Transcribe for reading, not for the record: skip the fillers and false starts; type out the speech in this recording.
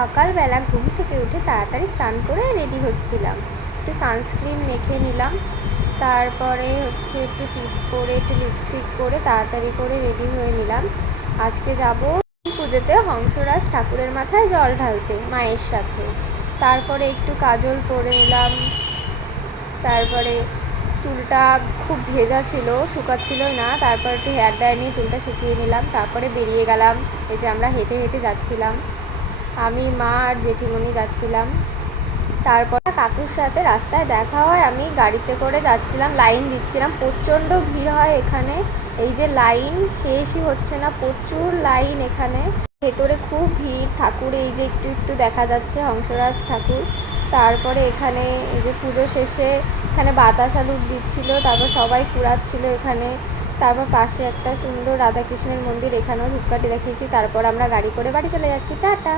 সকালবেলা ঘুম থেকে উঠে তাড়াতাড়ি স্নান করে রেডি হচ্ছিলাম, একটু সানস্ক্রিন মেখে নিলাম, তারপরে একটু টিপ করে একটু লিপস্টিক করে তাড়াতাড়ি করে রেডি হয়ে নিলাম। আজকে যাব পুজোতে হংসরাজ ঠাকুরের মাথায় জল ঢালতে মায়ের সাথে। তারপরে একটু কাজল পরে নিলাম, তারপরে চুলটা খুব ভেজা ছিল, শুকাচ্ছিল না, তারপর একটু হেয়ার ড্রায়ার নিয়ে চুলটা শুকিয়ে নিলাম, তারপরে বেরিয়ে গেলাম। এই যে আমরা হেঁটে হেঁটে যাচ্ছিলাম, আমি, মা আর জেঠিমণি যাচ্ছিলাম। তারপর কাকুর সাথে রাস্তায় দেখা হয়, আমি গাড়িতে করে যাচ্ছিলাম, লাইন দিচ্ছিলাম, প্রচণ্ড ভিড় হয় এখানে। এই যে লাইন শেষই হচ্ছে না, প্রচুর লাইন এখানে, ভেতরে খুব ভিড়। ঠাকুর এই যে একটু একটু দেখা যাচ্ছে, হংসরাজ ঠাকুর। তারপরে এখানে এই যে পুজো শেষে এখানে বাতাস আলুর দিচ্ছিল, তারপর সবাই কুড়াচ্ছিল এখানে। তারপর পাশে একটা সুন্দর রাধাকৃষ্ণের মন্দির, এখানেও ধূপকাঠি দেখিয়েছি। তারপর আমরা গাড়ি করে বাড়ি চলে যাচ্ছি, টাটা।